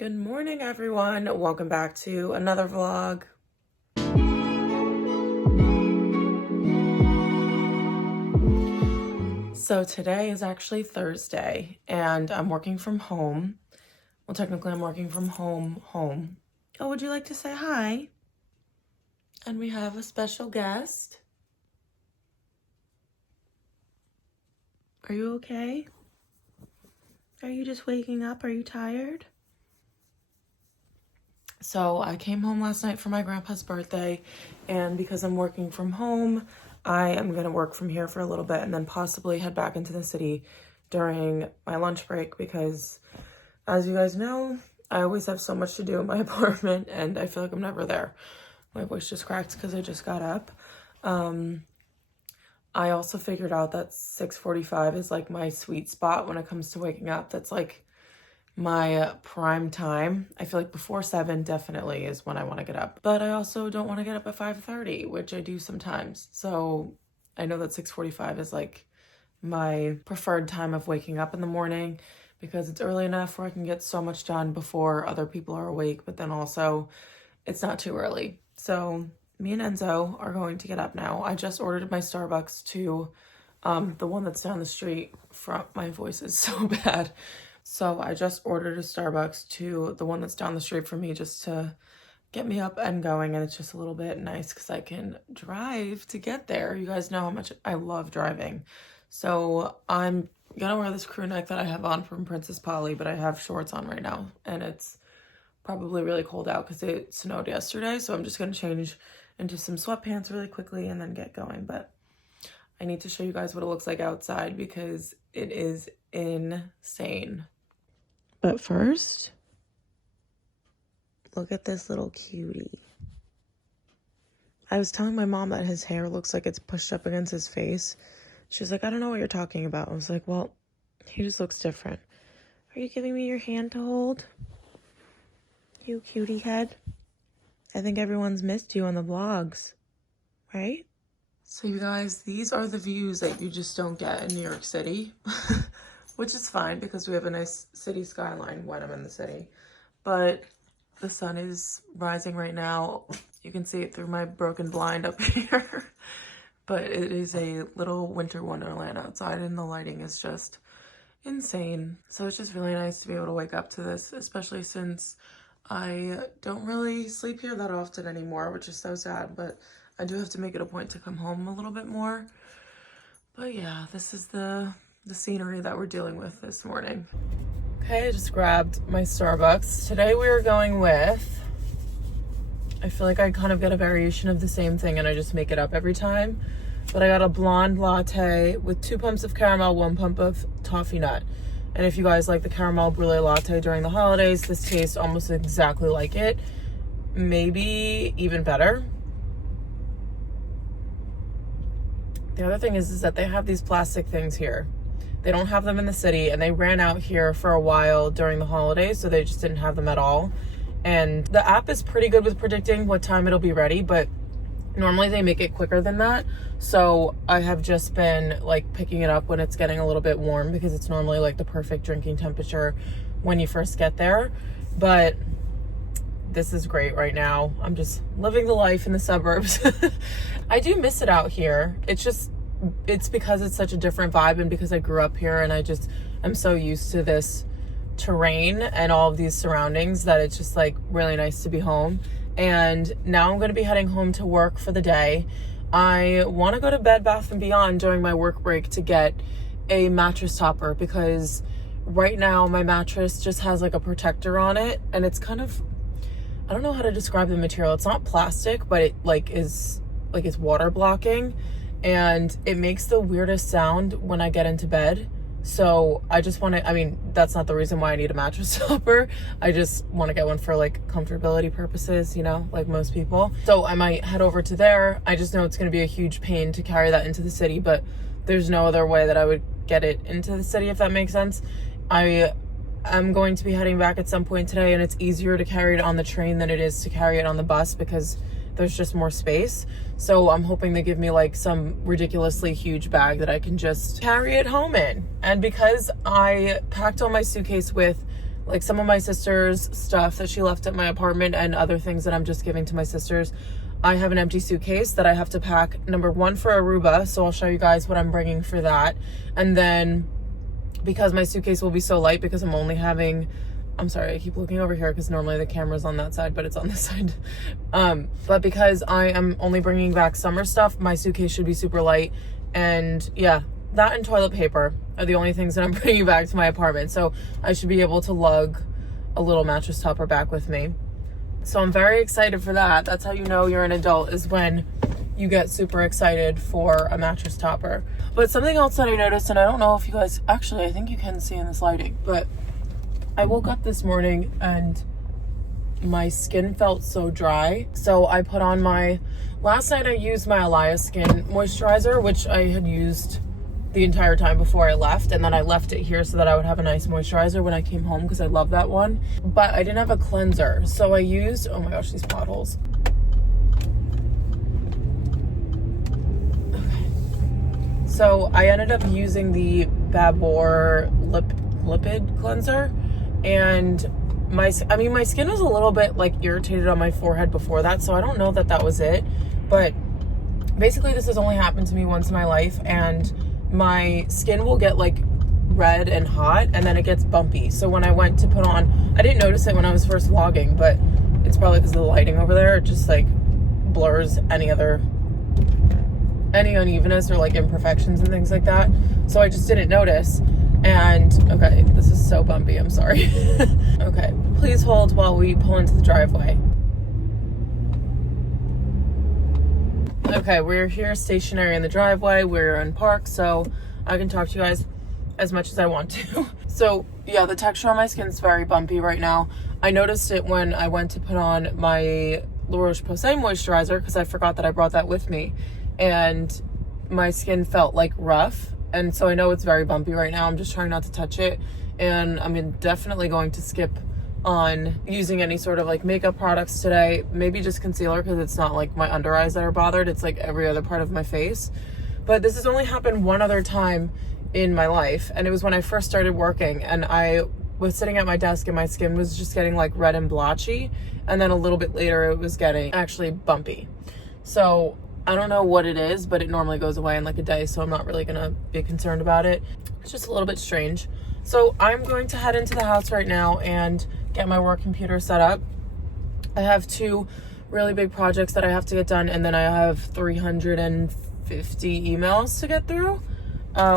Good morning, everyone. Welcome back to another vlog. So today is actually Thursday and I'm working from home. Well, technically I'm working from home. Oh, would you like to say hi? And we have a special guest. Are you okay? Are you just waking up? Are you tired? So I came home last night for my grandpa's birthday, and because I'm working from home, I am going to work from here for a little bit and then possibly head back into the city during my lunch break because, as you guys know, I always have so much to do in my apartment and I feel like I'm never there. My voice just cracked because I just got up. I also figured out that 6:45 is like my sweet spot when it comes to waking up. That's like my prime time. I feel like before 7 definitely is when I want to get up. But I also don't want to get up at 5:30, which I do sometimes. So I know that 6:45 is like my preferred time of waking up in the morning because it's early enough where I can get so much done before other people are awake, but then also it's not too early. So me and Enzo are going to get up now. I just ordered my Starbucks to the one that's down the street from, my voice is so bad. So I just ordered a Starbucks to the one that's down the street from me just to get me up and going. And it's just a little bit nice because I can drive to get there. You guys know how much I love driving. So I'm going to wear this crew neck that I have on from Princess Polly, but I have shorts on right now. And it's probably really cold out because it snowed yesterday. So I'm just going to change into some sweatpants really quickly and then get going. But I need to show you guys what it looks like outside because it is insane. But first, look at this little cutie. I was telling my mom that his hair looks like it's pushed up against his face. She's like, I don't know what you're talking about. I was like, well, he just looks different. Are you giving me your hand to hold? You cutie head. I think everyone's missed you on the vlogs, right? So you guys, these are the views that you just don't get in New York City, which is fine because we have a nice city skyline when I'm in the city. But the sun is rising right now. You can see it through my broken blind up here. But it is a little winter wonderland outside and the lighting is just insane. So it's just really nice to be able to wake up to this, especially since I don't really sleep here that often anymore, which is so sad, but I do have to make it a point to come home a little bit more. But yeah, this is the scenery that we're dealing with this morning. Okay, I just grabbed my Starbucks. Today we are going with, I feel like I kind of get a variation of the same thing and I just make it up every time. But I got a blonde latte with 2 pumps of caramel, 1 pump of toffee nut. And if you guys like the caramel brulee latte during the holidays, this tastes almost exactly like it. Maybe even better. The other thing is that they have these plastic things here. They don't have them in the city, and they ran out here for a while during the holidays, so they just didn't have them at all. And the app is pretty good with predicting what time it'll be ready, but normally they make it quicker than that. So I have just been like picking it up when it's getting a little bit warm because it's normally like the perfect drinking temperature when you first get there. But this is great right now. I'm just living the life in the suburbs. I do miss it out here. It's because it's such a different vibe and because I grew up here and I'm so used to this terrain and all of these surroundings that it's just like really nice to be home. And now I'm going to be heading home to work for the day. I want to go to Bed Bath & Beyond during my work break to get a mattress topper because right now my mattress just has like a protector on it and it's kind of, I don't know how to describe the material. It's not plastic, but it it's water blocking and it makes the weirdest sound when I get into bed. So I just want to, I mean, that's not the reason why I need a mattress topper. I just want to get one for like comfortability purposes, you know, like most people. So I might head over to there. I just know it's going to be a huge pain to carry that into the city, but there's no other way that I would get it into the city, if that makes sense. I'm going to be heading back at some point today and it's easier to carry it on the train than it is to carry it on the bus because there's just more space. So I'm hoping they give me like some ridiculously huge bag that I can just carry it home in. And because I packed on my suitcase with like some of my sister's stuff that she left at my apartment and other things that I'm just giving to my sisters. I have an empty suitcase that I have to pack, number one, for Aruba, so I'll show you guys what I'm bringing for that. And then because my suitcase will be so light, because I'm only having, I'm sorry, I keep looking over here because normally the camera's on that side, but it's on this side. But because I am only bringing back summer stuff, my suitcase should be super light. And yeah, that and toilet paper are the only things that I'm bringing back to my apartment. So I should be able to lug a little mattress topper back with me. So I'm very excited for that. That's how you know you're an adult, is when you get super excited for a mattress topper. But something else that I noticed, and I don't know if you guys, actually, I think you can see in this lighting, but I woke up this morning and my skin felt so dry. So I put on last night I used my Elias Skin moisturizer, which I had used the entire time before I left, and then I left it here so that I would have a nice moisturizer when I came home, because I love that one. But I didn't have a cleanser, so I used, oh my gosh, these potholes. Okay. So I ended up using the Babor lipid cleanser, and my skin was a little bit like irritated on my forehead before that, so I don't know that that was it. But basically this has only happened to me once in my life, and my skin will get like red and hot, and then it gets bumpy. So when I went to put on, I didn't notice it when I was first vlogging, but it's probably because of the lighting over there. It just like blurs any unevenness or like imperfections and things like that. So I just didn't notice. And okay, this is so bumpy, I'm sorry. Okay, please hold while we pull into the driveway. Okay, we're here stationary in the driveway. We're in park, so I can talk to you guys as much as I want to. So yeah, the texture on my skin is very bumpy right now. I noticed it when I went to put on my La Roche-Posay moisturizer, because I forgot that I brought that with me, and my skin felt like rough, and so I know it's very bumpy right now. I'm just trying not to touch it, and I'm definitely going to skip on using any sort of like makeup products today. Maybe just concealer, because it's not like my under eyes that are bothered, it's like every other part of my face. But this has only happened one other time in my life, and it was when I first started working, and I was sitting at my desk and my skin was just getting like red and blotchy, and then a little bit later it was getting actually bumpy. So I don't know what it is, but it normally goes away in like a day, so I'm not really gonna be concerned about it. It's just a little bit strange. So I'm going to head into the house right now and get my work computer set up. I have 2 really big projects that I have to get done, and then I have 350 emails to get through,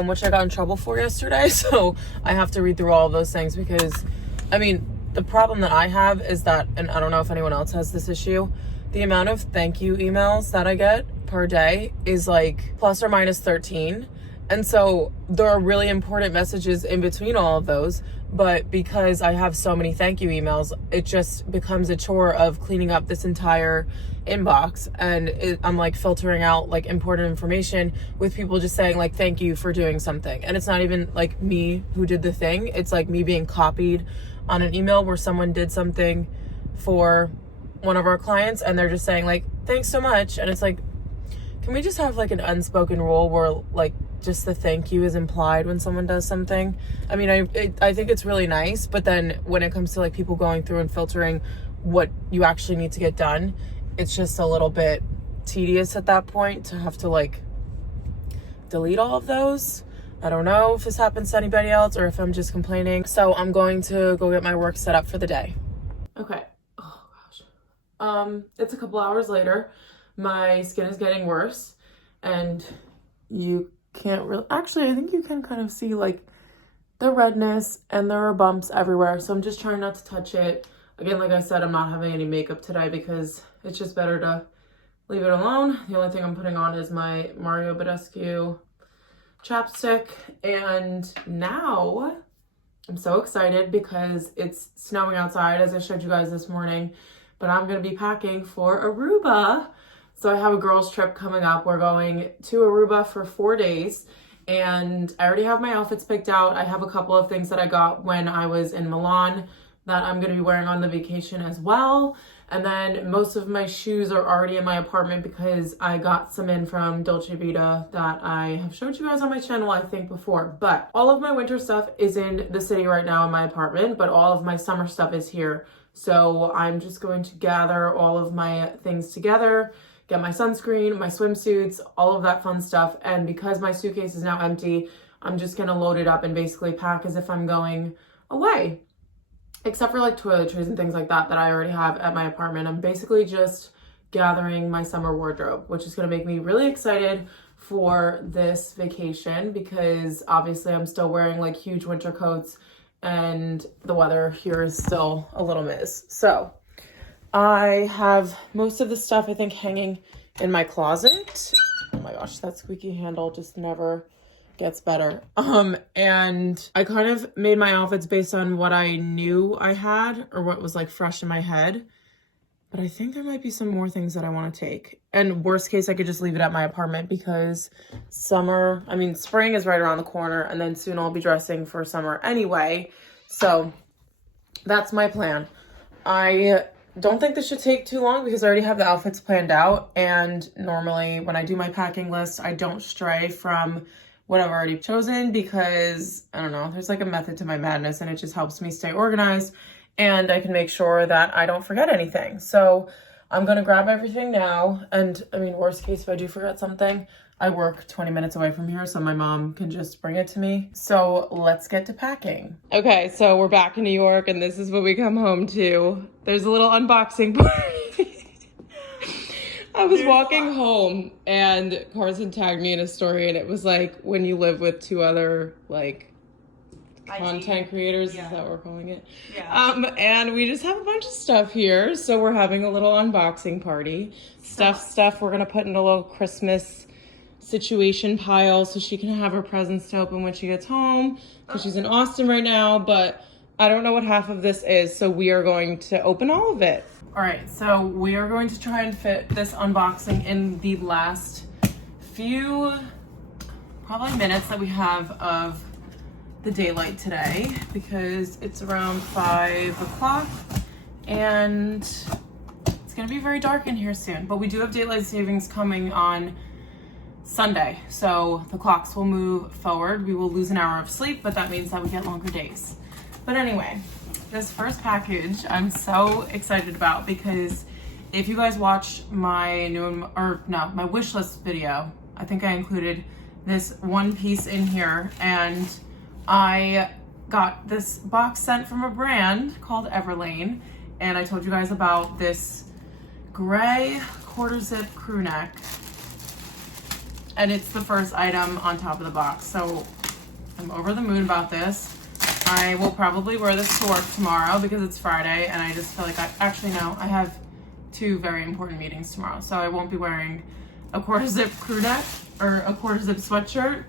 which I got in trouble for yesterday. So I have to read through all of those things, because I mean, the problem that I have is that, and I don't know if anyone else has this issue, the amount of thank you emails that I get per day is like plus or minus 13. And so there are really important messages in between all of those, but because I have so many thank you emails, it just becomes a chore of cleaning up this entire inbox. And I'm like filtering out like important information with people just saying like, thank you for doing something. And it's not even like me who did the thing. It's like me being copied on an email where someone did something for one of our clients, and they're just saying like, thanks so much. And it's like, can we just have like an unspoken rule where like just the thank you is implied when someone does something? I mean, I think it's really nice, but then when it comes to like people going through and filtering what you actually need to get done, it's just a little bit tedious at that point to have to like delete all of those. I don't know if this happens to anybody else or if I'm just complaining. So I'm going to go get my work set up for the day. Okay. Oh gosh. It's a couple hours later. My skin is getting worse, and you can't really, actually I think you can kind of see like the redness, and there are bumps everywhere, so I'm just trying not to touch it. Again, like I said, I'm not having any makeup today because it's just better to leave it alone. The only thing I'm putting on is my Mario Badescu chapstick, and now I'm so excited because it's snowing outside, as I showed you guys this morning, but I'm going to be packing for Aruba. So I have a girls trip coming up. We're going to Aruba for 4 days, and I already have my outfits picked out. I have a couple of things that I got when I was in Milan that I'm gonna be wearing on the vacation as well. And then most of my shoes are already in my apartment because I got some in from Dolce Vita that I have showed you guys on my channel, I think, before. But all of my winter stuff is in the city right now in my apartment, but all of my summer stuff is here. So I'm just going to gather all of my things together, get my sunscreen, my swimsuits, all of that fun stuff. And because my suitcase is now empty, I'm just gonna load it up and basically pack as if I'm going away. Except for like toiletries and things like that that I already have at my apartment. I'm basically just gathering my summer wardrobe, which is gonna make me really excited for this vacation because obviously I'm still wearing like huge winter coats and the weather here is still a little miss. So I have most of the stuff I think hanging in my closet. Oh my gosh, that squeaky handle just never gets better. And I kind of made my outfits based on what I knew I had or what was like fresh in my head. But I think there might be some more things that I want to take. And worst case, I could just leave it at my apartment because spring is right around the corner and then soon I'll be dressing for summer anyway. So that's my plan. I don't think this should take too long because I already have the outfits planned out. And normally when I do my packing list, I don't stray from what I've already chosen because, I don't know, there's like a method to my madness and it just helps me stay organized and I can make sure that I don't forget anything. So I'm gonna grab everything now. And I mean, worst case, if I do forget something, I work 20 minutes away from here, so my mom can just bring it to me. So let's get to packing. Okay, so we're back in New York and this is what we come home to. There's a little unboxing party. I was walking home and Carson tagged me in a story and it was like when you live with two other like content creators, yeah. Is that what we're calling it? Yeah. And we just have a bunch of stuff here. So we're having a little unboxing party. Stuff we're gonna put in a little Christmas situation pile so she can have her presents to open when she gets home because she's in Austin right now, but I don't know what half of this is, so we are going to open all of it. All right, so we are going to try and fit this unboxing in the last few probably minutes that we have of the daylight today because it's around 5 o'clock and it's gonna be very dark in here soon, but we do have daylight savings coming on Sunday, so the clocks will move forward. We will lose an hour of sleep, but that means that we get longer days. But anyway, this first package I'm so excited about because if you guys watch my my wish list video, I think I included this one piece in here and I got this box sent from a brand called Everlane and I told you guys about this gray quarter zip crew neck and it's the first item on top of the box. So I'm over the moon about this. I will probably wear this to work tomorrow because it's Friday and I just feel like I have two very important meetings tomorrow. So I won't be wearing a quarter zip crew neck or a quarter zip sweatshirt.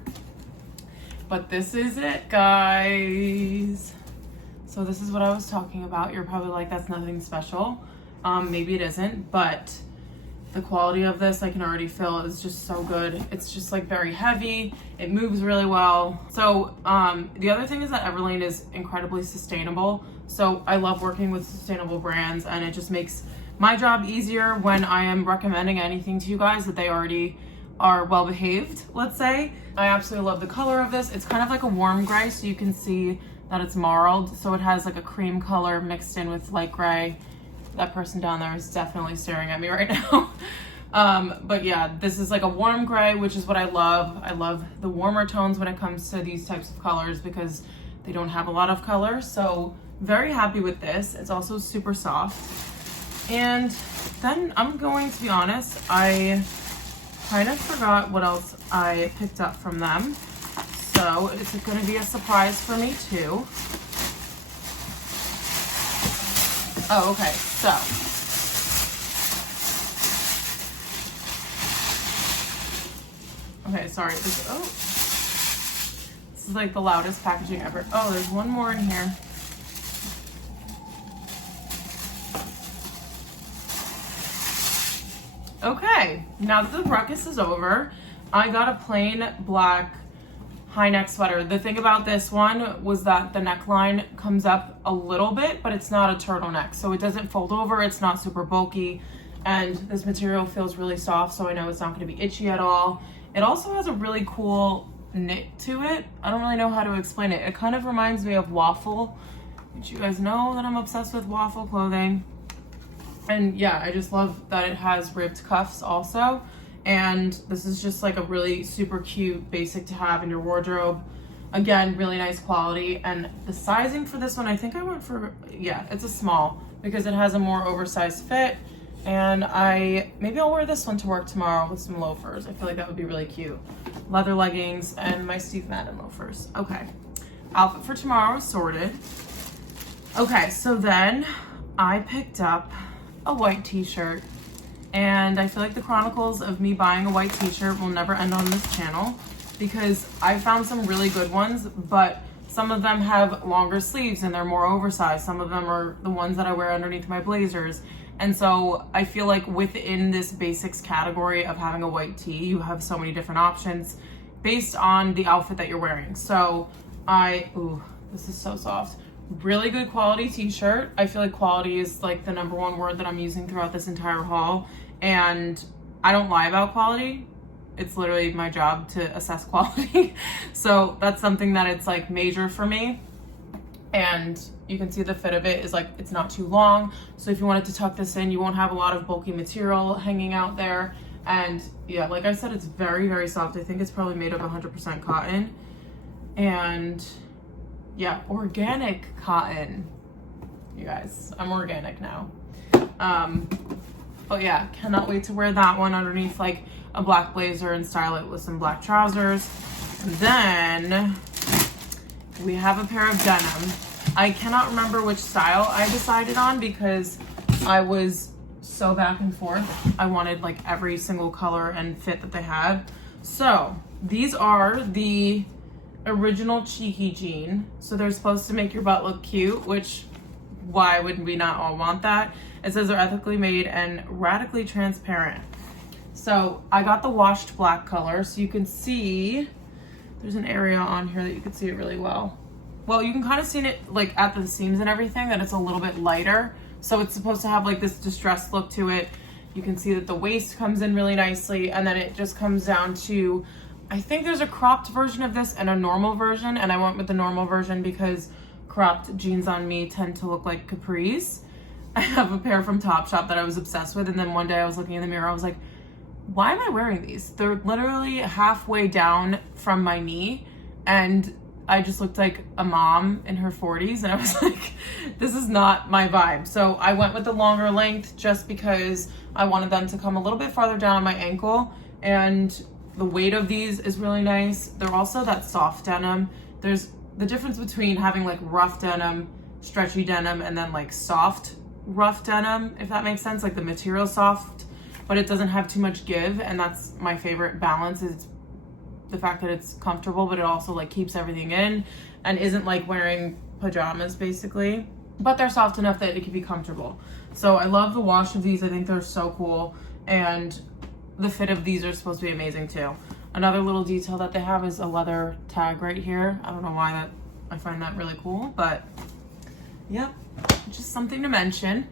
But this is it, guys. So this is what I was talking about. You're probably like, that's nothing special. Maybe it isn't, but the quality of this I can already feel is just so good. It's just like very heavy. It moves really well. So the other thing is that Everlane is incredibly sustainable. So I love working with sustainable brands and it just makes my job easier when I am recommending anything to you guys that they already are well behaved, let's say. I absolutely love the color of this. It's kind of like a warm gray, so you can see that it's marled. So it has like a cream color mixed in with light gray. That person down there is definitely staring at me right now. But yeah, this is like a warm gray, which is what I love. I love the warmer tones when it comes to these types of colors because they don't have a lot of color. So very happy with this. It's also super soft. And then I'm going to be honest, I kind of forgot what else I picked up from them. So it's going to be a surprise for me too. Oh, okay, so okay, sorry, this is like the loudest packaging ever. Oh, there's one more in here. Okay, now that the ruckus is over, I got a plain black high neck sweater. The thing about this one was that the neckline comes up a little bit, but it's not a turtleneck. So it doesn't fold over, it's not super bulky, and this material feels really soft, so I know it's not gonna be itchy at all. It also has a really cool knit to it. I don't really know how to explain it. It kind of reminds me of waffle, which you guys know that I'm obsessed with waffle clothing. And yeah, I just love that it has ribbed cuffs also. And this is just like a really super cute basic to have in your wardrobe. Again, really nice quality. And the sizing for this one, I think I went for, yeah, it's a small because it has a more oversized fit. And maybe I'll wear this one to work tomorrow with some loafers. I feel like that would be really cute. Leather leggings and my Steve Madden loafers. Okay, outfit for tomorrow is sorted. Okay, so then I picked up a white t-shirt, and I feel like the chronicles of me buying a white t-shirt will never end on this channel because I found some really good ones, but some of them have longer sleeves and they're more oversized. Some of them are the ones that I wear underneath my blazers. And so I feel like within this basics category of having a white tee, you have so many different options based on the outfit that you're wearing. So ooh, this is so soft. Really good quality t-shirt. I feel like quality is like the number one word that I'm using throughout this entire haul. And I don't lie about quality. It's literally my job to assess quality. So that's something that it's like major for me. And you can see the fit of it is like, it's not too long. So if you wanted to tuck this in, you won't have a lot of bulky material hanging out there. And yeah, like I said, it's very, very soft. I think it's probably made of 100% cotton. And yeah, organic cotton. You guys, I'm organic now. But yeah, cannot wait to wear that one underneath like a black blazer and style it with some black trousers. And then we have a pair of denim. I cannot remember which style I decided on because I was so back and forth. I wanted like every single color and fit that they had. So these are the original cheeky jean. So they're supposed to make your butt look cute, which why would we not all want that? It says they're ethically made and radically transparent. So I got the washed black color, so you can see there's an area on here that you can see it really well. Well, you can kind of see it like at the seams and everything that it's a little bit lighter. So it's supposed to have like this distressed look to it. You can see that the waist comes in really nicely, and then it just comes down to, I think there's a cropped version of this and a normal version, and I went with the normal version because cropped jeans on me tend to look like capris. I have a pair from Topshop that I was obsessed with, and then one day I was looking in the mirror, I was like, why am I wearing these? They're literally halfway down from my knee, and I just looked like a mom in her 40s, and I was like, this is not my vibe. So I went with the longer length just because I wanted them to come a little bit farther down on my ankle, and the weight of these is really nice. They're also that soft denim. There's the difference between having like rough denim, stretchy denim, and then like soft rough denim, if that makes sense. Like the material soft, but it doesn't have too much give, and that's my favorite balance, is the fact that it's comfortable, but it also like keeps everything in and isn't like wearing pajamas basically, but they're soft enough that it can be comfortable. So I love the wash of these. I think they're so cool, and the fit of these are supposed to be amazing too. Another little detail that they have is a leather tag right here. I don't know why I find that really cool, but yep, just something to mention.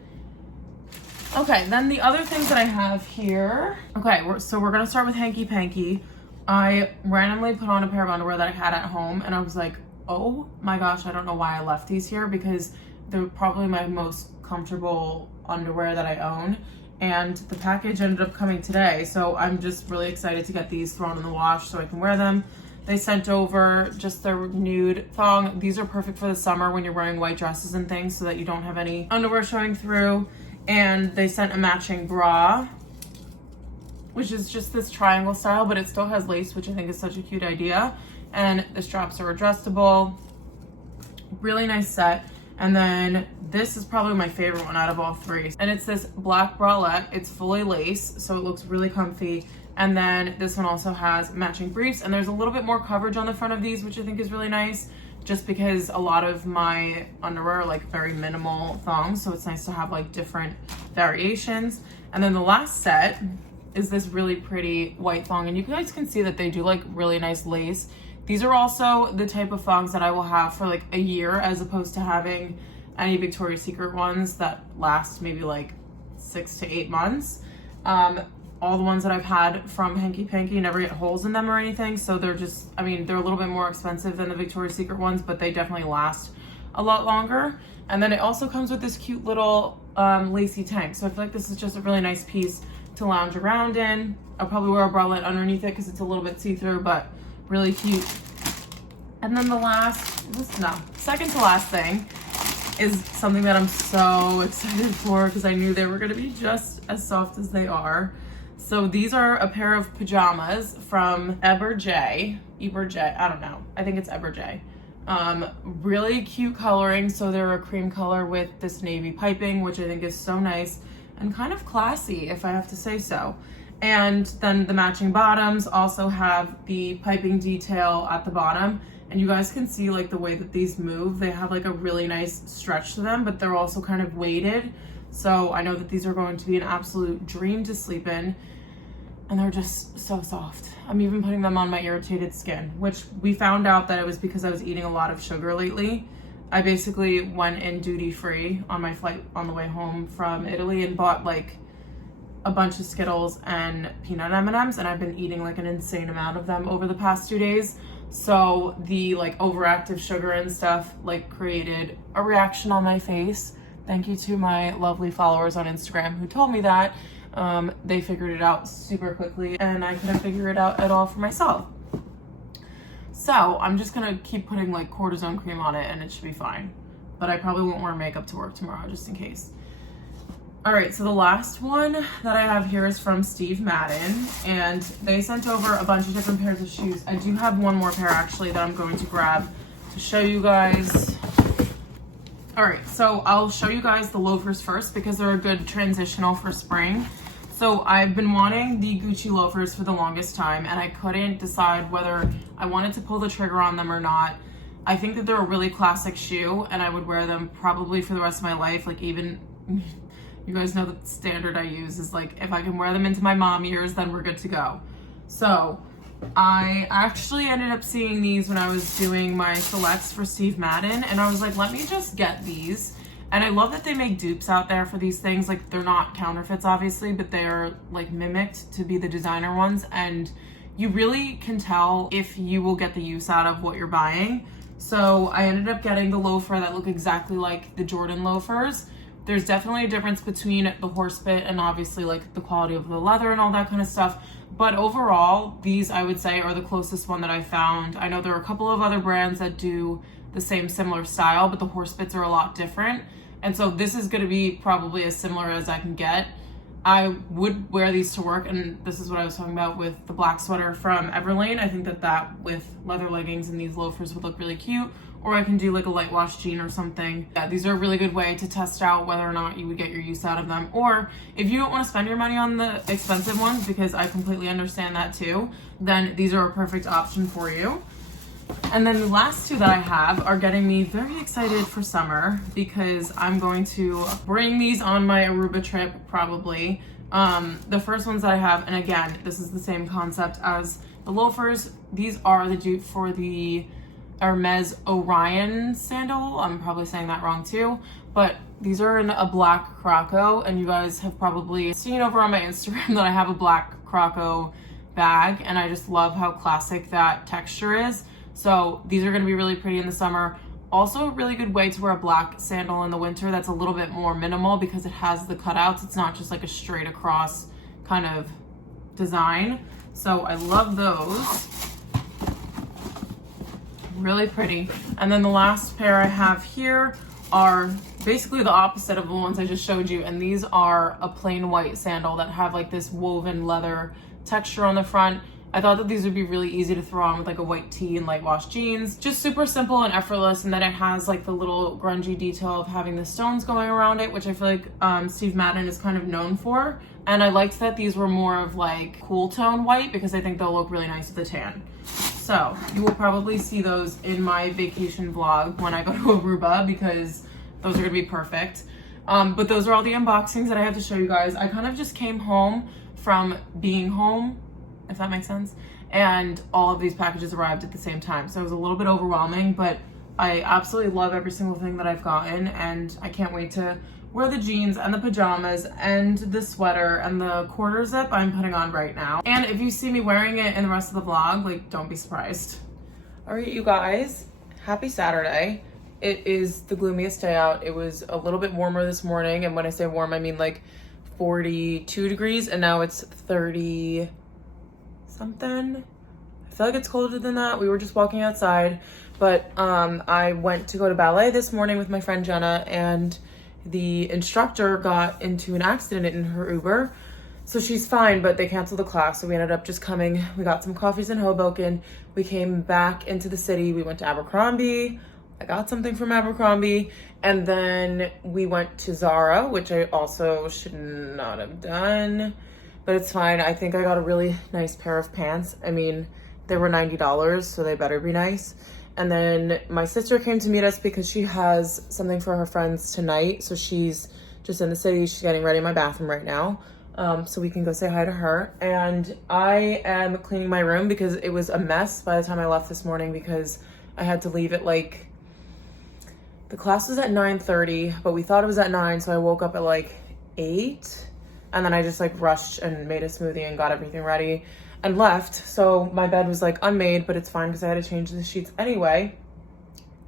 Okay, then the other things that I have here. Okay, so we're gonna start with hanky panky. I randomly put on a pair of underwear that I had at home, and I was like, oh my gosh, I don't know why I left these here, because they're probably my most comfortable underwear that I own. And the package ended up coming today, so I'm just really excited to get these thrown in the wash so I can wear them. They sent over just their nude thong. These are perfect for the summer when you're wearing white dresses and things, so that you don't have any underwear showing through. And they sent a matching bra, which is just this triangle style, but it still has lace, which I think is such a cute idea. And the straps are adjustable. Really nice set. And then this is probably my favorite one out of all three. And it's this black bralette. It's fully lace, so it looks really comfy. And then this one also has matching briefs, and there's a little bit more coverage on the front of these, which I think is really nice, just because a lot of my underwear are like very minimal thongs, so it's nice to have like different variations. And then the last set is this really pretty white thong, and you guys can see that they do like really nice lace. These are also the type of thongs that I will have for like a year, as opposed to having any Victoria's Secret ones that last maybe like 6 to 8 months. All the ones that I've had from Hanky Panky never get holes in them or anything, so they're just, I mean, they're a little bit more expensive than the Victoria's Secret ones, but they definitely last a lot longer. And then it also comes with this cute little lacy tank, so I feel like this is just a really nice piece to lounge around in. I'll probably wear a bralette underneath it because it's a little bit see-through, but really cute. And then second to last thing is something that I'm so excited for because I knew they were gonna be just as soft as they are. So these are a pair of pajamas from Eberjey, I don't know, I think it's Eberjey. Really cute coloring, so they're a cream color with this navy piping, which I think is so nice and kind of classy, if I have to say so. And then the matching bottoms also have the piping detail at the bottom, and you guys can see like the way that these move. They have like a really nice stretch to them, but they're also kind of weighted. So I know that these are going to be an absolute dream to sleep in, and they're just so soft. I'm even putting them on my irritated skin, which we found out that it was because I was eating a lot of sugar lately. I basically went in duty free on my flight on the way home from Italy and bought like a bunch of Skittles and peanut M&Ms, and I've been eating like an insane amount of them over the past 2 days. So the like overactive sugar and stuff like created a reaction on my face. Thank you to my lovely followers on Instagram who told me that. They figured it out super quickly and I couldn't figure it out at all for myself. So I'm just gonna keep putting like cortisone cream on it and it should be fine. But I probably won't wear makeup to work tomorrow just in case. All right, so the last one that I have here is from Steve Madden, and they sent over a bunch of different pairs of shoes. I do have one more pair actually that I'm going to grab to show you guys. All right, so I'll show you guys the loafers first because they're a good transitional for spring. So I've been wanting the Gucci loafers for the longest time, and I couldn't decide whether I wanted to pull the trigger on them or not. I think that they're a really classic shoe, and I would wear them probably for the rest of my life. Like even, you guys know the standard I use is like, if I can wear them into my mom years, then we're good to go. So I actually ended up seeing these when I was doing my selects for Steve Madden, and I was like, let me just get these. And I love that they make dupes out there for these things. Like they're not counterfeits obviously, but they're like mimicked to be the designer ones, and you really can tell if you will get the use out of what you're buying. So I ended up getting the loafer that look exactly like the Jordan loafers. There's definitely a difference between the horse bit and obviously like the quality of the leather and all that kind of stuff. But overall, these I would say are the closest one that I found. I know there are a couple of other brands that do the same similar style, but the horse bits are a lot different. And so this is gonna be probably as similar as I can get. I would wear these to work, and this is what I was talking about with the black sweater from Everlane. I think that with leather leggings and these loafers would look really cute. Or I can do like a light wash jean or something. Yeah, these are a really good way to test out whether or not you would get your use out of them. Or if you don't want to spend your money on the expensive ones, because I completely understand that too, then these are a perfect option for you. And then the last two that I have are getting me very excited for summer because I'm going to bring these on my Aruba trip probably. The first ones that I have, and again, this is the same concept as the loafers. These are the dupe for the Hermes Orion sandal. I'm probably saying that wrong too, but these are in a black Croco, and you guys have probably seen over on my Instagram that I have a black Croco bag, and I just love how classic that texture is. So these are going to be really pretty in the summer. Also a really good way to wear a black sandal in the winter that's a little bit more minimal because it has the cutouts. It's not just like a straight across kind of design. So I love those. Really pretty. And then the last pair I have here are basically the opposite of the ones I just showed you, and these are a plain white sandal that have like this woven leather texture on the front. I thought that these would be really easy to throw on with like a white tee and light wash jeans. Just super simple and effortless, and then it has like the little grungy detail of having the stones going around it, which I feel like Steve Madden is kind of known for. And I liked that these were more of like cool tone white because I think they'll look really nice with a tan. So you will probably see those in my vacation vlog when I go to Aruba because those are gonna be perfect. But those are all the unboxings that I have to show you guys. I kind of just came home from being home, if that makes sense, and all of these packages arrived at the same time. So it was a little bit overwhelming, but I absolutely love every single thing that I've gotten, and I can't wait to wear the jeans and the pajamas and the sweater and the quarter zip I'm putting on right now. And if you see me wearing it in the rest of the vlog, like, don't be surprised. All right, you guys, happy Saturday. It is the gloomiest day out. It was a little bit warmer this morning, and when I say warm, I mean like 42 degrees, and now it's 30 something. I feel like it's colder than that. We were just walking outside, but I went to go to ballet this morning with my friend Jenna, and the instructor got into an accident in her Uber. So she's fine, but they canceled the class. So we ended up just coming. We got some coffees in Hoboken. We came back into the city. We went to Abercrombie. I got something from Abercrombie. And then we went to Zara, which I also should not have done, but it's fine. I think I got a really nice pair of pants. I mean, they were $90, so they better be nice. And then my sister came to meet us because she has something for her friends tonight. So she's just in the city. She's getting ready in my bathroom right now. So we can go say hi to her. And I am cleaning my room because it was a mess by the time I left this morning, because I had to leave at like, the class was at 9:30, but we thought it was at 9. So I woke up at like 8, and then I just like rushed and made a smoothie and got everything ready and left. So my bed was like unmade, but it's fine because I had to change the sheets anyway.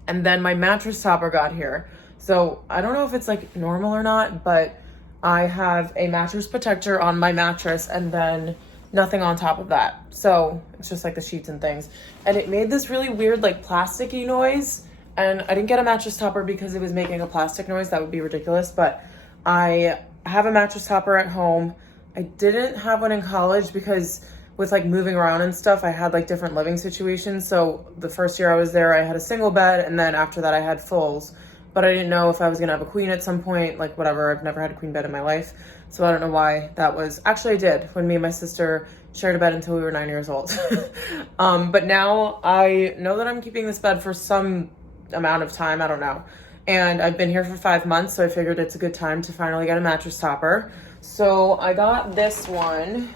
And then my mattress topper got here. So I don't know if it's like normal or not, but I have a mattress protector on my mattress and then nothing on top of that. So it's just like the sheets and things. And it made this really weird like plasticky noise. And I didn't get a mattress topper because it was making a plastic noise. That would be ridiculous. But I have a mattress topper at home. I didn't have one in college because with like moving around and stuff, I had like different living situations. So the first year I was there, I had a single bed, and then after that I had fulls. But I didn't know if I was gonna have a queen at some point, like whatever. I've never had a queen bed in my life. So I don't know why that was. Actually I did, when me and my sister shared a bed until we were 9 years old. But now I know that I'm keeping this bed for some amount of time, I don't know. And I've been here for 5 months, so I figured it's a good time to finally get a mattress topper. So I got this one.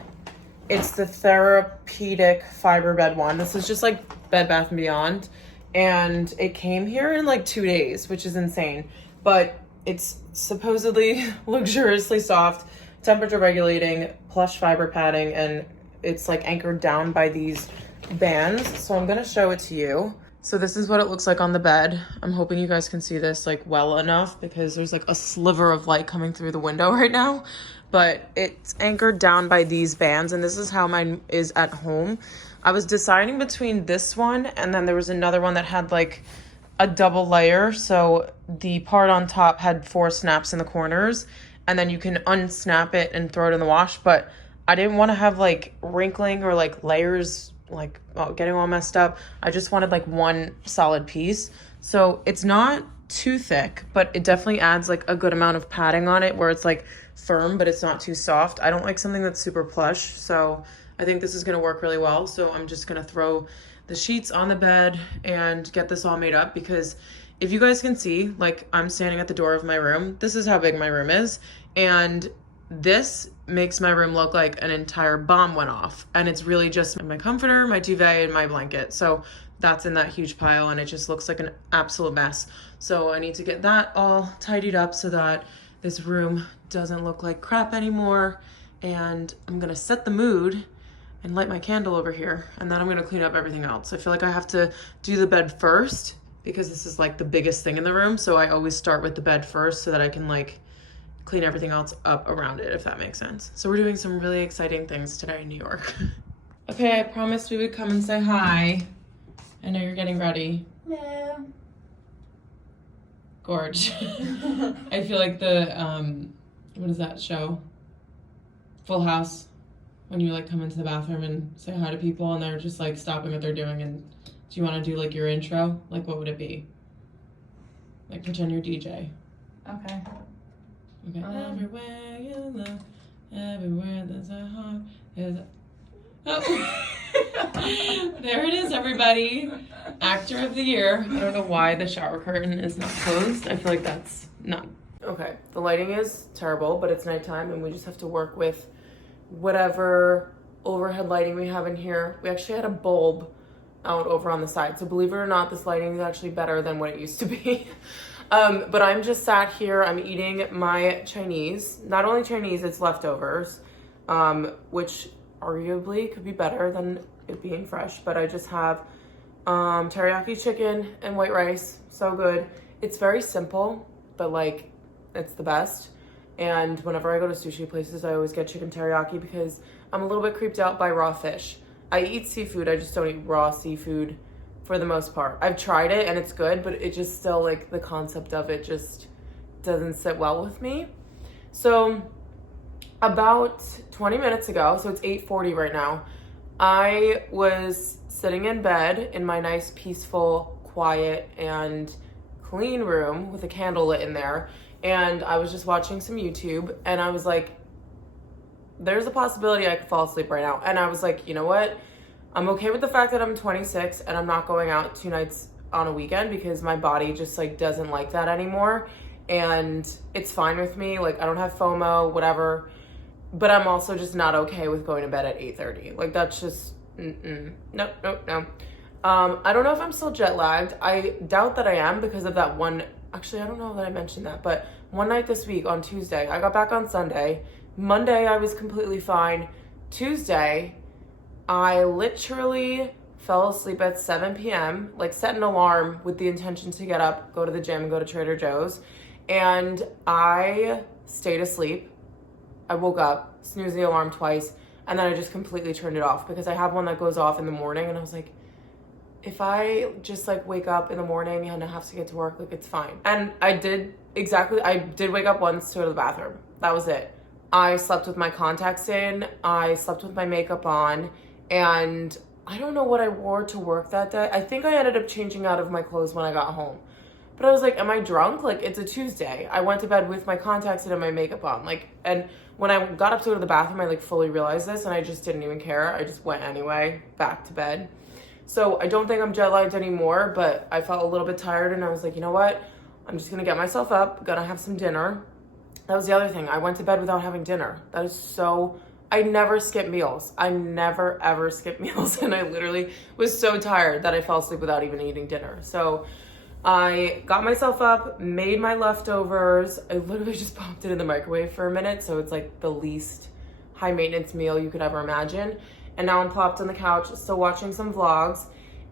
It's the therapeutic fiber bed one. This is just like Bed Bath & Beyond. And it came here in like 2 days, which is insane. But it's supposedly luxuriously soft, temperature regulating, plush fiber padding, and it's like anchored down by these bands. So I'm gonna show it to you. So this is what it looks like on the bed. I'm hoping you guys can see this like well enough because there's like a sliver of light coming through the window right now. But it's anchored down by these bands, and this is how mine is at home. I was deciding between this one, and then there was another one that had like a double layer. So the part on top had 4 snaps in the corners, and then you can unsnap it and throw it in the wash. But I didn't want to have like wrinkling or like layers like getting all messed up. I just wanted like one solid piece. So it's not too thick, but it definitely adds like a good amount of padding on it where it's like firm, but it's not too soft. I don't like something that's super plush, so I think this is gonna work really well. So I'm just gonna throw the sheets on the bed and get this all made up, because if you guys can see, like I'm standing at the door of my room. This is how big my room is, and this makes my room look like an entire bomb went off, and it's really just my comforter, my duvet, and my blanket. So that's in that huge pile, and it just looks like an absolute mess. So I need to get that all tidied up so that this room doesn't look like crap anymore. And I'm gonna set the mood and light my candle over here, and then I'm gonna clean up everything else. I feel like I have to do the bed first because this is like the biggest thing in the room. So I always start with the bed first so that I can like clean everything else up around it, if that makes sense. So we're doing some really exciting things today in New York. Okay, I promised we would come and say hi. I know you're getting ready. No. Gorge. I feel like the, what is that show? Full House. When you like come into the bathroom and say hi to people and they're just like stopping what they're doing, and do you want to do like your intro? Like what would it be? Like pretend you're DJ. Okay. Okay. Everywhere you look, everywhere there's a heart, there's a... Oh. There it is, everybody. Actor of the year. I don't know why the shower curtain is not closed. I feel like that's not... Okay, the lighting is terrible, but it's nighttime and we just have to work with whatever overhead lighting we have in here. We actually had a bulb out over on the side. So believe it or not, this lighting is actually better than what it used to be. But I'm just sat here, I'm eating my Chinese. Not only Chinese, it's leftovers, which arguably could be better than it being fresh, but I just have teriyaki chicken and white rice. So good. It's very simple, but like, it's the best. And whenever I go to sushi places, I always get chicken teriyaki because I'm a little bit creeped out by raw fish. I eat seafood, I just don't eat raw seafood for the most part. I've tried it and it's good, but it just still, like, the concept of it just doesn't sit well with me. So about 20 minutes ago, so it's 8:40 right now, I was sitting in bed in my nice, peaceful, quiet, and clean room with a candle lit in there, and I was just watching some YouTube, and I was like, there's a possibility I could fall asleep right now. And I was like, you know what? I'm okay with the fact that I'm 26 and I'm not going out 2 nights on a weekend because my body just like doesn't like that anymore. And it's fine with me. Like, I don't have FOMO, whatever. But I'm also just not okay with going to bed at 8:30. Like, that's just, no. I don't know if I'm still jet lagged. I doubt that I am because of that one, actually, I don't know that I mentioned that, but one night this week on Tuesday, I got back on Sunday. Monday, I was completely fine. Tuesday, I literally fell asleep at 7 p.m., like set an alarm with the intention to get up, go to the gym, and go to Trader Joe's. And I stayed asleep. I woke up, snoozed the alarm twice, and then I just completely turned it off because I have one that goes off in the morning. And I was like, if I just like wake up in the morning and I have to get to work, like, it's fine. And I did wake up once to go to the bathroom. That was it. I slept with my contacts in, I slept with my makeup on, and I don't know what I wore to work that day. I think I ended up changing out of my clothes when I got home. But I was like, am I drunk? Like, it's a Tuesday. I went to bed with my contacts in and my makeup on. Like, and when I got up to go to the bathroom, I like fully realized this and I just didn't even care. I just went anyway, back to bed. So I don't think I'm jet lagged anymore, but I felt a little bit tired and I was like, you know what? I'm just gonna get myself up, gonna have some dinner. That was the other thing. I went to bed without having dinner. That is so, I never skip meals. I never ever skip meals. And I literally was so tired that I fell asleep without even eating dinner. So I got myself up, made my leftovers. I literally just popped it in the microwave for a minute. So it's like the least high maintenance meal you could ever imagine. And now I'm plopped on the couch, still watching some vlogs.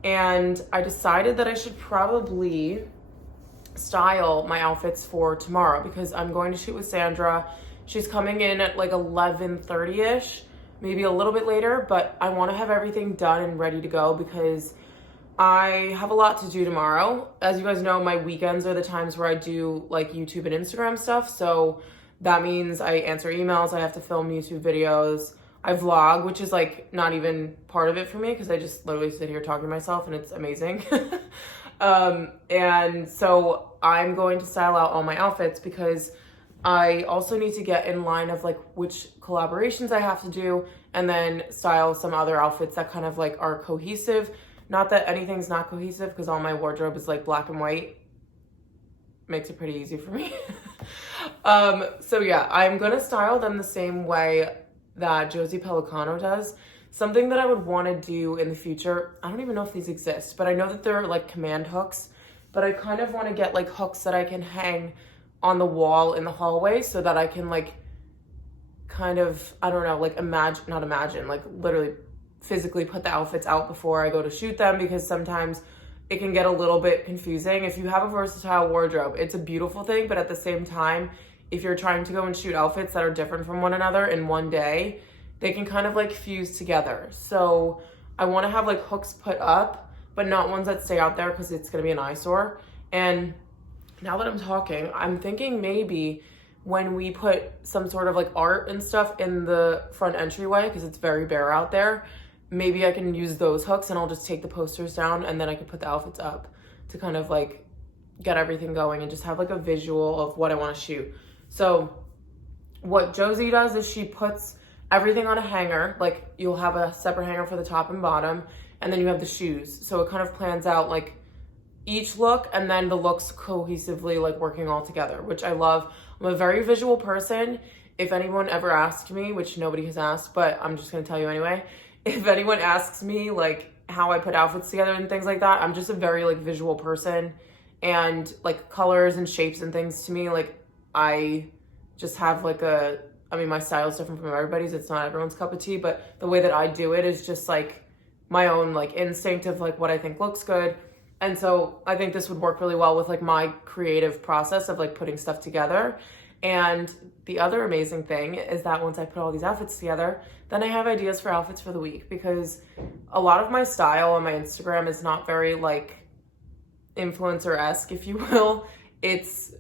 And I decided that I should probably style my outfits for tomorrow because I'm going to shoot with Sandra. She's coming in at like 11:30ish, maybe a little bit later, but I want to have everything done and ready to go because I have a lot to do tomorrow. As you guys know, my weekends are the times where I do like YouTube and Instagram stuff. So that means I answer emails, I have to film YouTube videos, I vlog, which is like not even part of it for me because I just literally sit here talking to myself and it's amazing. And so I'm going to style out all my outfits because I also need to get in line of like which collaborations I have to do and then style some other outfits that kind of like are cohesive. Not that anything's not cohesive because all my wardrobe is like black and white. Makes it pretty easy for me. So yeah, I'm gonna style them the same way that Josie Pelicano does. Something that I would want to do in the future, I don't even know if these exist, but I know that they're like command hooks, but I kind of want to get like hooks that I can hang on the wall in the hallway so that I can like kind of, I don't know, like like literally physically put the outfits out before I go to shoot them because sometimes it can get a little bit confusing. If you have a versatile wardrobe, it's a beautiful thing, but at the same time, if you're trying to go and shoot outfits that are different from one another in one day, they can kind of like fuse together. So I want to have like hooks put up, but not ones that stay out there because it's going to be an eyesore. And now that I'm talking, I'm thinking maybe when we put some sort of like art and stuff in the front entryway, because it's very bare out there, maybe I can use those hooks and I'll just take the posters down and then I can put the outfits up to kind of like get everything going and just have like a visual of what I want to shoot. So what Josie does is she puts everything on a hanger. Like you'll have a separate hanger for the top and bottom, and then you have the shoes. So it kind of plans out like each look and then the looks cohesively like working all together, which I love. I'm a very visual person. If anyone ever asked me, which nobody has asked, but I'm just gonna tell you anyway, if anyone asks me like how I put outfits together and things like that. I'm just a very like visual person, and like colors and shapes and things to me, like I just have like my style is different from everybody's. It's not everyone's cup of tea, but the way that I do it is just like my own like instinct of like what I think looks good. And so I think this would work really well with like my creative process of like putting stuff together. And the other amazing thing is that once I put all these outfits together, then I have ideas for outfits for the week, because a lot of my style on my Instagram is not very like influencer-esque, if you will. It's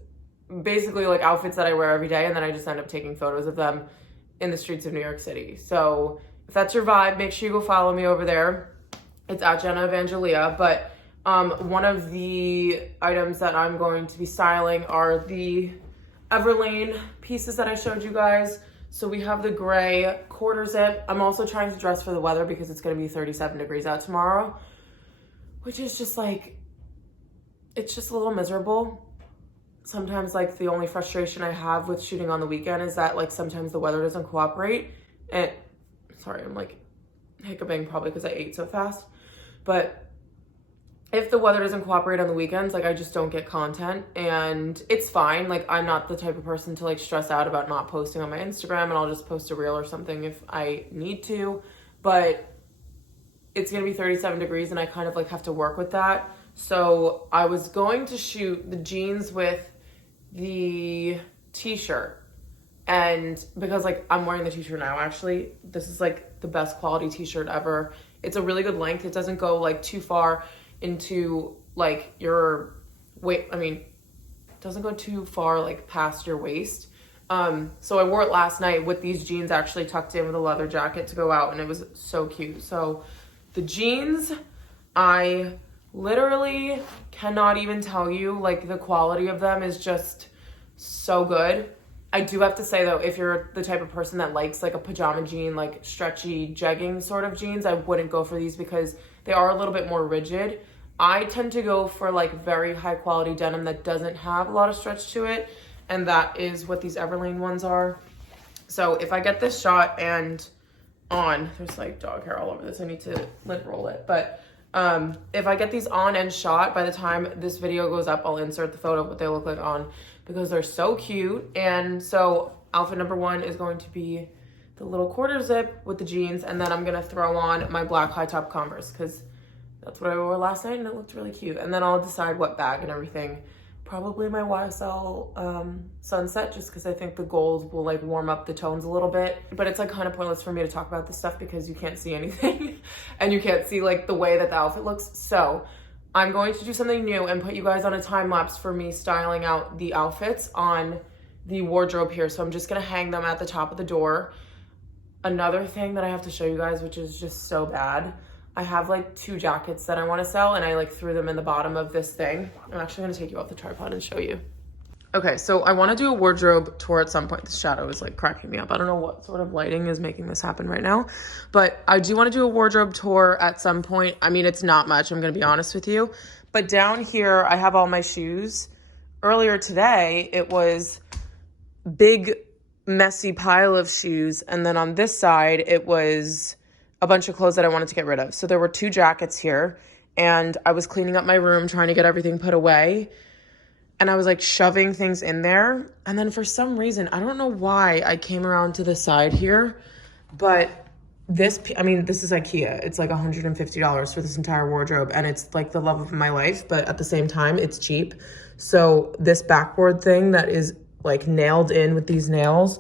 basically like outfits that I wear every day, and then I just end up taking photos of them in the streets of New York City. So if that's your vibe, make sure you go follow me over there. It's at Jenna Evangelia. But one of the items that I'm going to be styling are the Everlane pieces that I showed you guys. So we have the gray quarter zip. I'm also trying to dress for the weather because it's going to be 37 degrees out tomorrow, which is just like, it's just a little miserable. Sometimes like the only frustration I have with shooting on the weekend is that like sometimes the weather doesn't cooperate. And sorry, I'm like hiccuping probably because I ate so fast. But if the weather doesn't cooperate on the weekends, like I just don't get content, and it's fine. Like I'm not the type of person to like stress out about not posting on my Instagram, and I'll just post a reel or something if I need to. But it's gonna be 37 degrees and I kind of like have to work with that. So I was going to shoot the jeans with the t-shirt, and because like I'm wearing the t-shirt now, actually, this is like the best quality t-shirt ever. It's a really good length. It doesn't go like too far into like your weight. I mean, it doesn't go too far like past your waist. So I wore it last night with these jeans actually tucked in with a leather jacket to go out, and it was so cute. So the jeans, I literally cannot even tell you, like the quality of them is just so good. I do have to say though, if you're the type of person that likes like a pajama jean, like stretchy jegging sort of jeans, I wouldn't go for these because they are a little bit more rigid. I tend to go for like very high quality denim that doesn't have a lot of stretch to it, and that is what these Everlane ones are. So if I get this shot and on, there's like dog hair all over this, I need to lint roll it, but if I get these on and shot, by the time this video goes up, I'll insert the photo of what they look like on, because they're so cute. And so outfit number one is going to be the little quarter zip with the jeans, and then I'm gonna throw on my black high top Converse because that's what I wore last night and it looked really cute. And then I'll decide what bag and everything. Probably my YSL Sunset, just because I think the gold will like warm up the tones a little bit. But it's like kind of pointless for me to talk about this stuff because you can't see anything and you can't see like the way that the outfit looks. So I'm going to do something new and put you guys on a time lapse for me styling out the outfits on the wardrobe here. So I'm just gonna hang them at the top of the door. Another thing that I have to show you guys, which is just so bad, I have like 2 jackets that I want to sell, and I like threw them in the bottom of this thing. I'm actually going to take you off the tripod and show you. Okay, so I want to do a wardrobe tour at some point. This shadow is like cracking me up. I don't know what sort of lighting is making this happen right now, but I do want to do a wardrobe tour at some point. I mean, it's not much, I'm going to be honest with you, but down here I have all my shoes. Earlier today, it was big, messy pile of shoes, and then on this side, it was a bunch of clothes that I wanted to get rid of. So there were 2 jackets here, and I was cleaning up my room, trying to get everything put away, and I was like shoving things in there. And then for some reason, I don't know why I came around to the side here, but this is IKEA. It's like $150 for this entire wardrobe, and it's like the love of my life, but at the same time, it's cheap. So this backboard thing that is like nailed in with these nails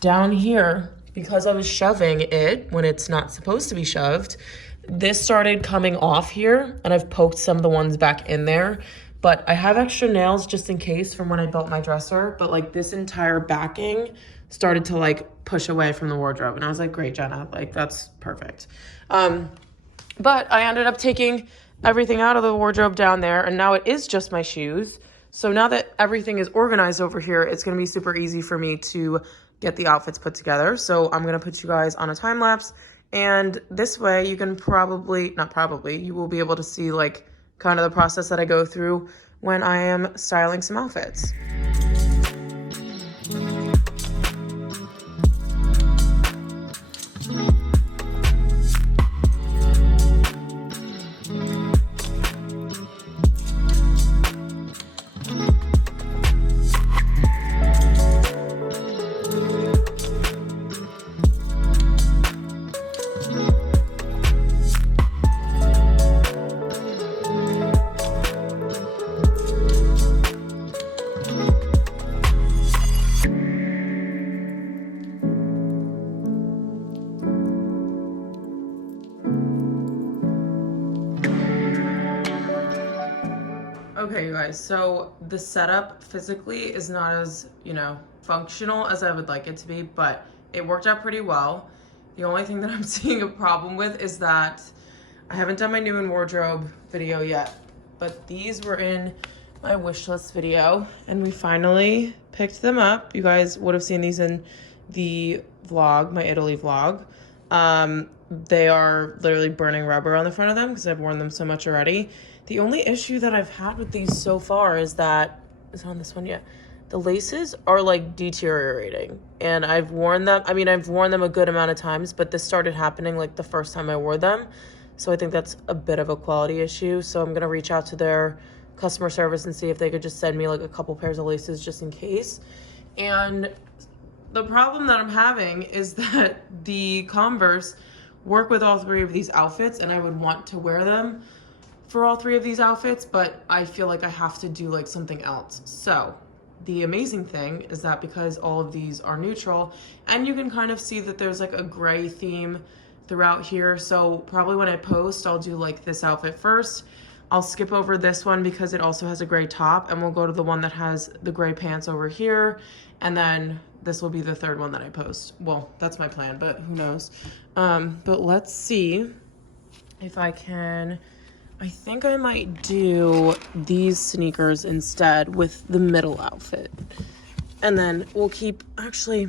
down here, because I was shoving it when it's not supposed to be shoved, this started coming off here, and I've poked some of the ones back in there. But I have extra nails just in case from when I built my dresser, but like this entire backing started to like push away from the wardrobe, and I was like, great, Jenna, like that's perfect. But I ended up taking everything out of the wardrobe down there, and now it is just my shoes. So now that everything is organized over here, it's gonna be super easy for me to get the outfits put together. So I'm gonna put you guys on a time lapse, and this way you can you will be able to see like kind of the process that I go through when I am styling some outfits. Okay, you guys, so the setup physically is not as, functional as I would like it to be, but it worked out pretty well. The only thing that I'm seeing a problem with is that I haven't done my new in wardrobe video yet, but these were in my wish list video and we finally picked them up. You guys would have seen these in the vlog, my Italy vlog. They are literally burning rubber on the front of them because I've worn them so much already. The only issue that I've had with these so far is that, is on this one yet? The laces are like deteriorating and I've worn them. I mean, I've worn them a good amount of times, but this started happening like the first time I wore them. So I think that's a bit of a quality issue. So I'm gonna reach out to their customer service and see if they could just send me like a couple pairs of laces just in case. And the problem that I'm having is that the Converse work with all three of these outfits and I would want to wear them for all three of these outfits, but I feel like I have to do like something else. So the amazing thing is that because all of these are neutral and you can kind of see that there's like a gray theme throughout here. So probably when I post, I'll do like this outfit first. I'll skip over this one because it also has a gray top and we'll go to the one that has the gray pants over here. And then this will be the third one that I post. Well, that's my plan, but who knows? But let's see if I can. I think I might do these sneakers instead with the middle outfit. And then we'll keep, actually,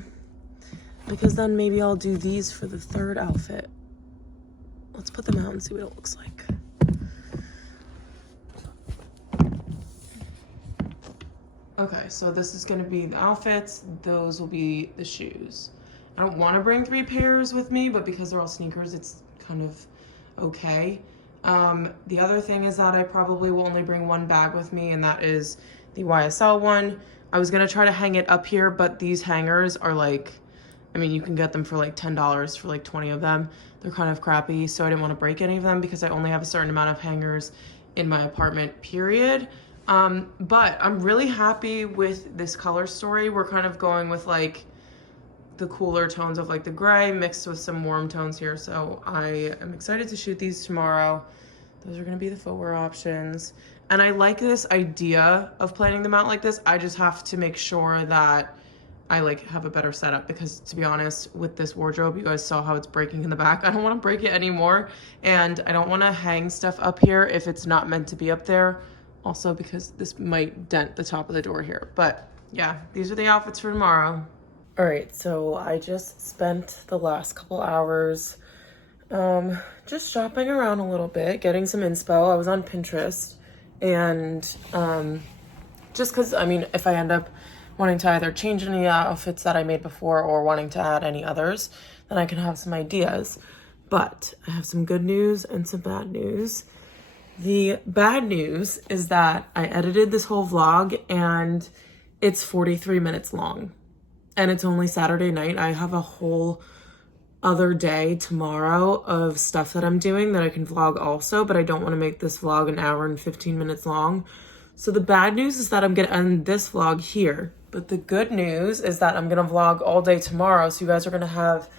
because then maybe I'll do these for the third outfit. Let's put them out and see what it looks like. Okay, so this is gonna be the outfits. Those will be the shoes. I don't wanna bring 3 pairs with me, but because they're all sneakers, it's kind of okay. The other thing is that I probably will only bring 1 bag with me, and that is the YSL one. I was gonna try to hang it up here, but these hangers are like, I mean, you can get them for like $10 for like 20 of them. They're kind of crappy, so I didn't wanna break any of them because I only have a certain amount of hangers in my apartment, period. But I'm really happy with this color story. We're kind of going with like the cooler tones of like the gray mixed with some warm tones here. So I am excited to shoot these tomorrow. Those are gonna be the footwear options. And I like this idea of planning them out like this. I just have to make sure that I like have a better setup because to be honest, with this wardrobe, you guys saw how it's breaking in the back. I don't wanna break it anymore. And I don't wanna hang stuff up here if it's not meant to be up there. Also because this might dent the top of the door here. But yeah, these are the outfits for tomorrow. All right, so I just spent the last couple hours just shopping around a little bit, getting some inspo. I was on Pinterest and just because, I mean, if I end up wanting to either change any outfits that I made before or wanting to add any others, then I can have some ideas. But I have some good news and some bad news. The bad news is that I edited this whole vlog and it's 43 minutes long and it's only Saturday night. I have a whole other day tomorrow of stuff that I'm doing that I can vlog also, but I don't want to make this vlog an hour and 15 minutes long. So the bad news is that I'm going to end this vlog here, but the good news is that I'm going to vlog all day tomorrow. So you guys are going to have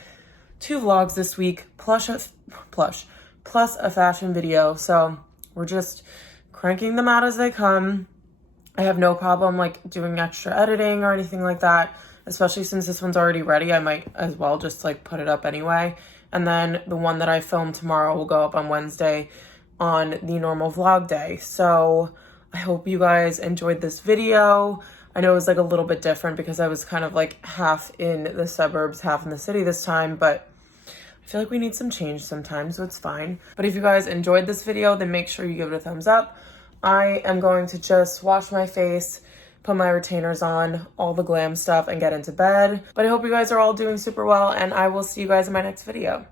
2 vlogs this week plus a fashion video. So we're just cranking them out as they come. I have no problem like doing extra editing or anything like that, especially since this one's already ready. I might as well just like put it up anyway. And then the one that I film tomorrow will go up on Wednesday on the normal vlog day. So I hope you guys enjoyed this video. I know it was like a little bit different because I was kind of like half in the suburbs, half in the city this time, but I feel like we need some change sometimes, so it's fine. But if you guys enjoyed this video, then make sure you give it a thumbs up. I am going to just wash my face, put my retainers on, all the glam stuff, and get into bed. But I hope you guys are all doing super well, and I will see you guys in my next video.